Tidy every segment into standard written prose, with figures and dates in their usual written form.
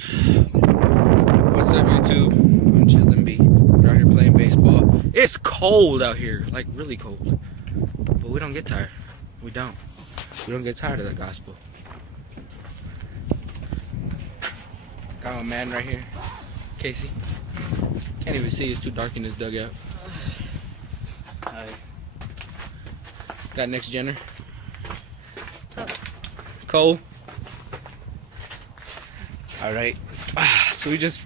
What's up, YouTube? I'm chillin' B. We're out here playing baseball. It's cold out here, like really cold. But we don't get tired. We don't. We don't get tired of the gospel. Got my man right here, Casey. Can't even see, it's too dark in this dugout. Hi. Got next Jenner. What's up? Cole. Alright. So we just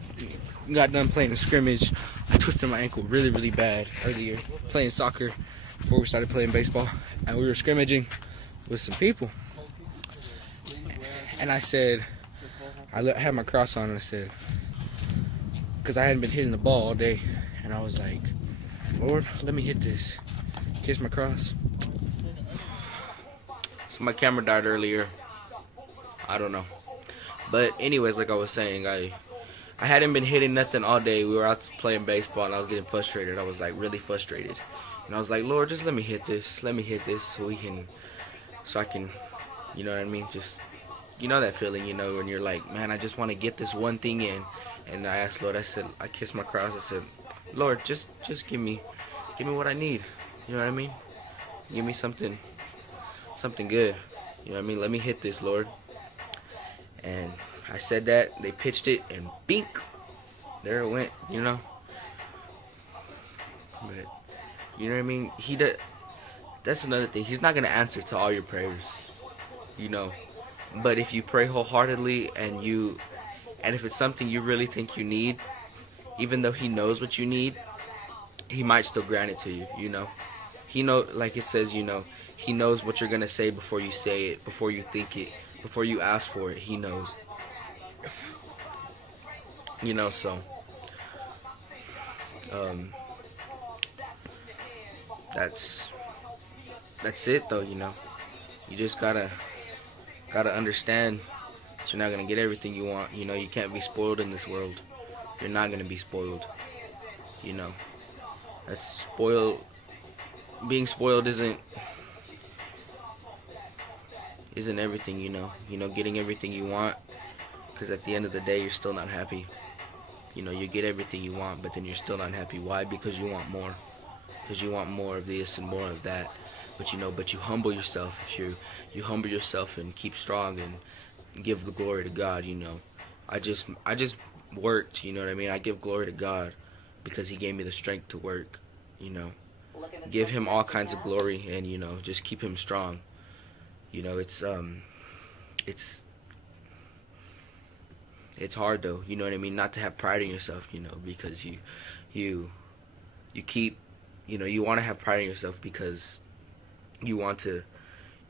got done playing a scrimmage. I twisted my ankle really, really bad earlier playing soccer before we started playing baseball. And we were scrimmaging with some people. And I said, I had my cross on and I said, because I hadn't been hitting the ball all day. And I was like, Lord, let me hit this. Kiss my cross. So my camera died earlier. I don't know. But anyways, like I was saying, I hadn't been hitting nothing all day. We were out playing baseball and I was getting frustrated. I was like really frustrated. And I was like, Lord, just let me hit this. Let me hit this so I can, you know what I mean? Just, you know that feeling, you know, when you're like, man, I just want to get this one thing in. And I asked Lord, I said, I kissed my cross. I said, Lord, just give me what I need. You know what I mean? Give me something good. You know what I mean? Let me hit this, Lord. And I said that, they pitched it, and bink, there it went, you know. But, you know what I mean? That's another thing. He's not going to answer to all your prayers, you know. But if you pray wholeheartedly and if it's something you really think you need, even though he knows what you need, he might still grant it to you, you know. He like it says, you know, he knows what you're going to say before you say it, before you think it. Before you ask for it, he knows. You know, so that's it though, you know. You just gotta understand that you're not gonna get everything you want. You know, you can't be spoiled in this world. You're not gonna be spoiled. You know. Being spoiled isn't everything, you know. Getting everything you want, because at the end of the day you're still not happy. You know, you get everything you want, but then you're still not happy. Why? Because you want more. Because you want more of this and more of that. But you know, you humble yourself. If you humble yourself and keep strong and give the glory to God, you know. I just worked, you know what I mean? I give glory to God because he gave me the strength to work, you know. Give him all kinds of glory and, you know, just keep him strong. You know, it's hard though, you know what I mean, not to have pride in yourself, you know, because you keep, you know, you want to have pride in yourself because you want to,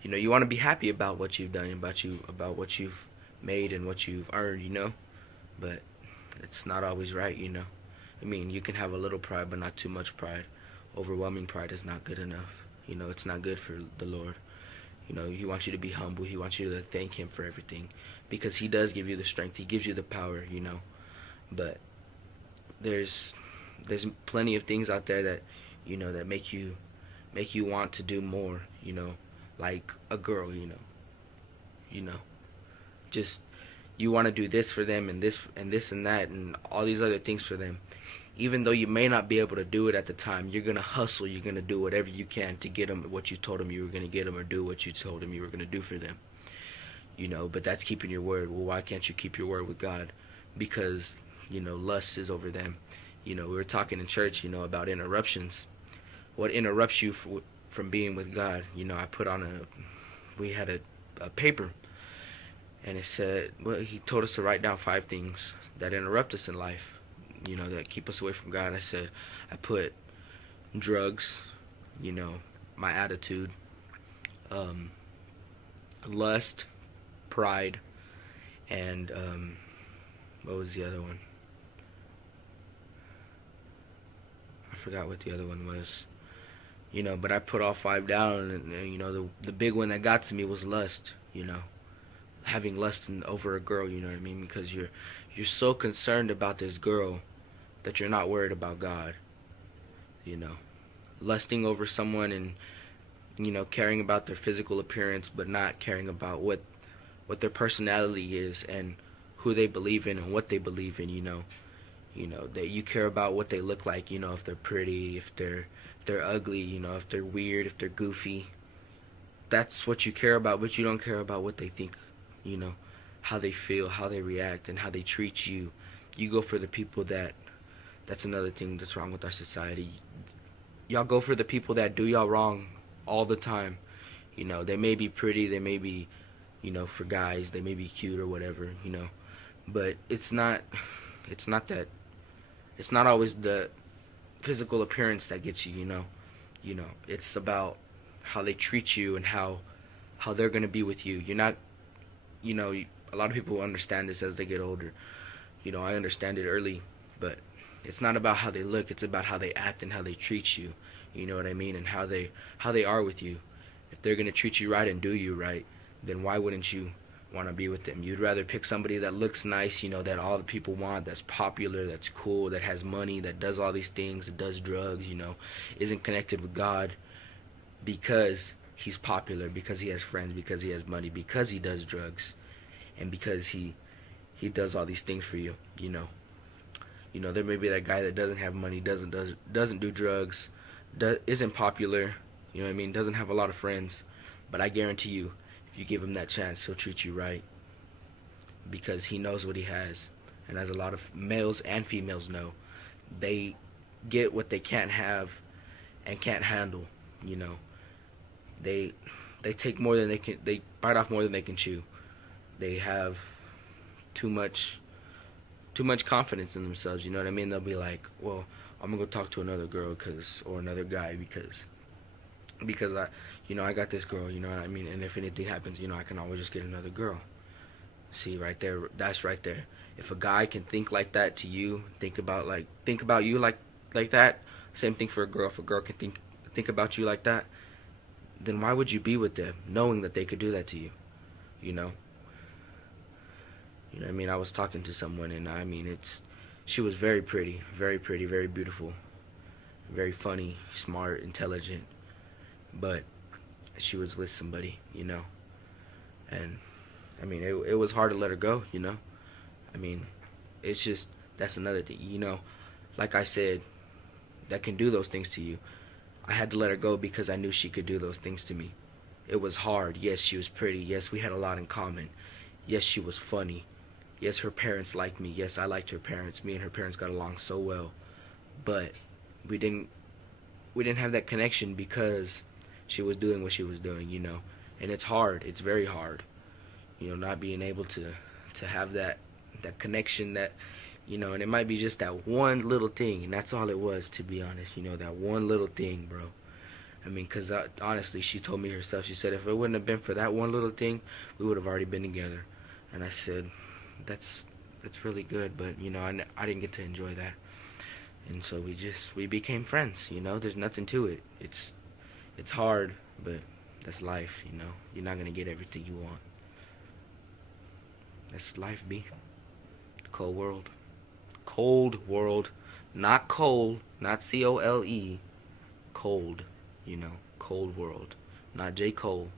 you know, you want to be happy about what you've done, about what you've made and what you've earned, you know, but it's not always right, you know. I mean, you can have a little pride, but not too much pride. Overwhelming pride is not good enough, you know, it's not good for the Lord. You know, he wants you to be humble. He wants you to thank him for everything. Because he does give you the strength. He gives you the power, you know. But there's plenty of things out there that, you know, that make you want to do more, you know. Like a girl, you know. You know. Just, you want to do this for them and this and that and all these other things for them. Even though you may not be able to do it at the time, you're going to hustle, you're going to do whatever you can to get them what you told them you were going to get them, or do what you told them you were going to do for them. You know, but that's keeping your word. Well, why can't you keep your word with God? Because, you know, lust is over them. You know, we were talking in church, you know, about interruptions. What interrupts you from being with God? You know, we had a paper, and it said, well, he told us to write down 5 things that interrupt us in life. You know, that keep us away from God. I put drugs, you know, my attitude, lust, pride, and what was the other one? I forgot what the other one was. You know, but I put all 5 down, and you know, the big one that got to me was lust, you know. Having lust over a girl, you know what I mean? Because you're so concerned about this girl that you're not worried about God, you know. Lusting over someone and, you know, caring about their physical appearance, but not caring about what their personality is and who they believe in and what they believe in, that you care about what they look like, if they're pretty, if they're ugly, if they're weird, if they're goofy. That's what you care about, but you don't care about what they think, how they feel, how they react, and how they treat you. You go for the people that's another thing that's wrong with our society. Y'all go for the people that do y'all wrong all the time. They may be pretty, they may be, for guys, they may be cute or whatever, but it's not always the physical appearance that gets you, it's about how they treat you and how they're going to be with you. You're not, a lot of people understand this as they get older. I understand it early, but it's not about how they look, it's about how they act and how they treat you. You know what I mean? And how they are with you. If they're going to treat you right and do you right, then why wouldn't you want to be with them? You'd rather pick somebody that looks nice, that all the people want, that's popular, that's cool, that has money, that does all these things, that does drugs, isn't connected with God because he's popular, because he has friends, because he has money, because he does drugs, and because he does all these things for you, there may be that guy that doesn't have money, doesn't do drugs, isn't popular, doesn't have a lot of friends, but I guarantee you, if you give him that chance, he'll treat you right, because he knows what he has. And as a lot of males and females know, they get what they can't have and can't handle. They take more than they can, they bite off more than they can chew. They have too much confidence in themselves, you know what I mean? They'll be like, well, I'm gonna go talk to another girl or another guy because I got this girl, you know what I mean? And if anything happens, I can always just get another girl. See, right there, that's right there. If a guy can think like that to you, think about you like that, same thing for a girl. If a girl can think about you like that, then why would you be with them knowing that they could do that to you? You know what I mean? I was talking to someone, and she was very pretty, very beautiful, very funny, smart, intelligent, but she was with somebody, and it was hard to let her go, it's just, that's another thing, like I said, that can do those things to you. I had to let her go because I knew she could do those things to me. It was hard. Yes, she was pretty. Yes, we had a lot in common. Yes, she was funny. Yes, her parents liked me. Yes, I liked her parents. Me and her parents got along so well. But we didn't have that connection because she was doing what she was doing, And it's hard. It's very hard. Not being able to have that connection, that, and it might be just that one little thing, and that's all it was, to be honest, that one little thing, bro. Because honestly, she told me herself, she said, if it wouldn't have been for that one little thing, we would have already been together. And I said, that's really good, but, I didn't get to enjoy that. And so we became friends, there's nothing to it. It's hard, but that's life, You're not going to get everything you want. That's life, B. Cold world. Cold world. Not coal, not C-O-L-E. Cold, cold world. Not J. Cole.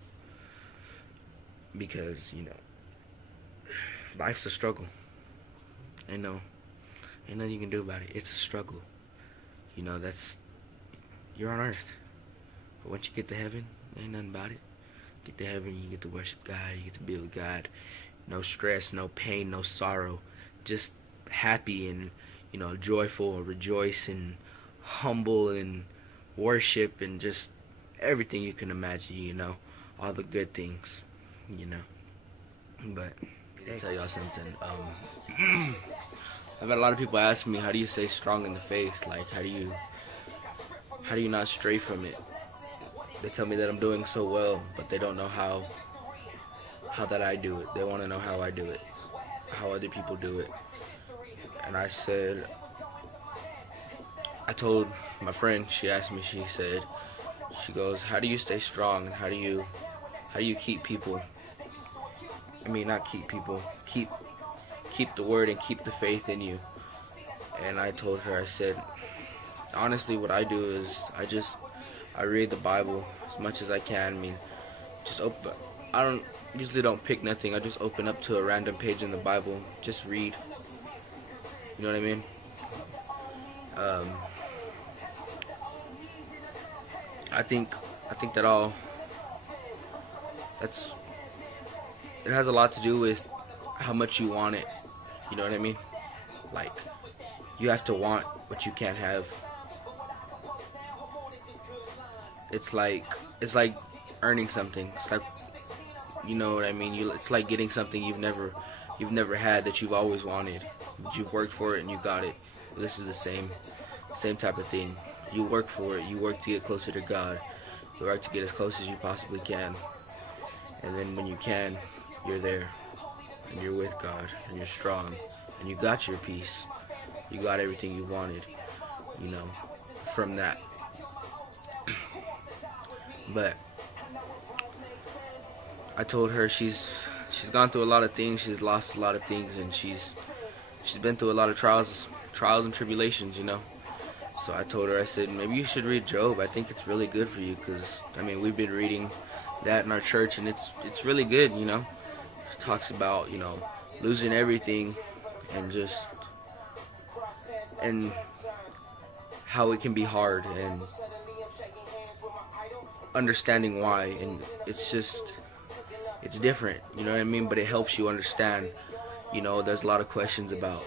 Because, life's a struggle. Ain't nothing you can do about it. It's a struggle. You're on earth. But once you get to heaven, ain't nothing about it. Get to heaven, you get to worship God, you get to be with God. No stress, no pain, no sorrow. Just happy and, joyful and rejoice and humble and worship and just everything you can imagine, all the good things, But I'll tell y'all something. I've had a lot of people ask me, how do you stay strong in the faith? Like, how do you not stray from it? They tell me that I'm doing so well, but they don't know how that I do it. They want to know how I do it, how other people do it. And I told my friend, she asked me, she goes, how do you stay strong, and how do you keep people, not keep people, keep the word and keep the faith in you. And I told her, I said, honestly, what I do is I read the Bible as much as I can. Just I don't usually don't pick nothing. I just open up to a random page in the Bible, just read. You know what I mean? I think that it has a lot to do with how much you want it. You know what I mean? Like, you have to want what you can't have. It's like earning something. It's like, you know what I mean? It's like getting something you've never had that you've always wanted. You've worked for it and you got it. This is the same type of thing. You work for it. You work to get closer to God. You work to get as close as you possibly can. And then when you can, you're there. And you're with God. And you're strong. And you got your peace. You got everything you wanted, you know, from that. But I told her she's gone through a lot of things. She's lost a lot of things. And she's been through a lot of trials and tribulations, you know. So I told her, I said, maybe you should read Job. I think it's really good for you, because, I mean, we've been reading that in our church, and it's really good, you know. It talks about, you know, losing everything and how it can be hard, and understanding why, and it's different, you know what I mean? But it helps you understand, you know. There's a lot of questions about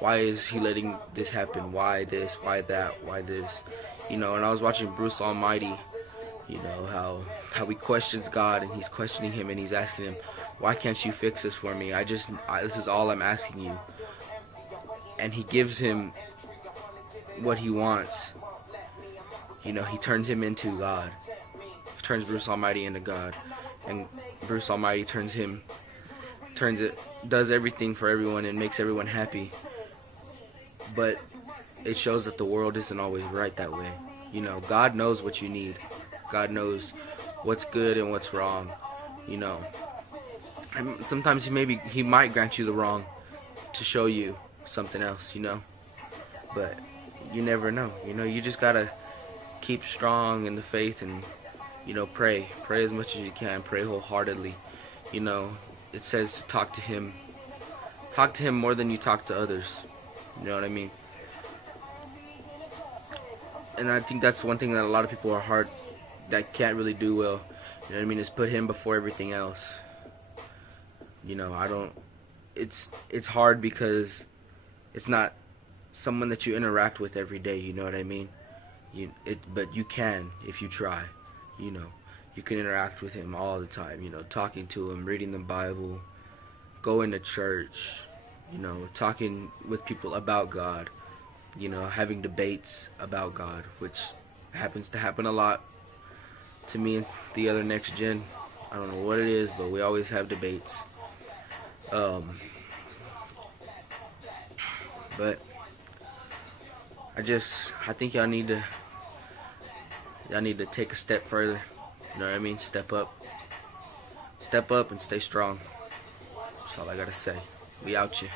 why is he letting this happen? Why this? Why that? Why this? You know, and I was watching Bruce Almighty, you know, how he questions God, and he's questioning him, and he's asking him, why can't you fix this for me? This is all I'm asking you. And he gives him what he wants. You know, he turns him into God. He turns Bruce Almighty into God. And Bruce Almighty does everything for everyone and makes everyone happy. But it shows that the world isn't always right that way. You know, God knows what you need. God knows what's good and what's wrong. You know, and sometimes he might grant you the wrong to show you something else, you know. But you never know. You know, you just gotta keep strong in the faith and, you know, pray as much as you can. Pray wholeheartedly. You know, it says to talk to him more than you talk to others. You know what I mean? And I think that's one thing that a lot of people that can't really do well. You know what I mean? Is put him before everything else. You know, it's hard because it's not someone that you interact with every day. You know what I mean? But you can if you try. You know, you can interact with him all the time. You know, talking to him, reading the Bible, going to church. You know, talking with people about God, you know, having debates about God, which happens to happen a lot to me and the other next gen. I don't know what it is, but we always have debates. But I think y'all need to take a step further. You know what I mean? Step up and stay strong. That's all I gotta say. We out here.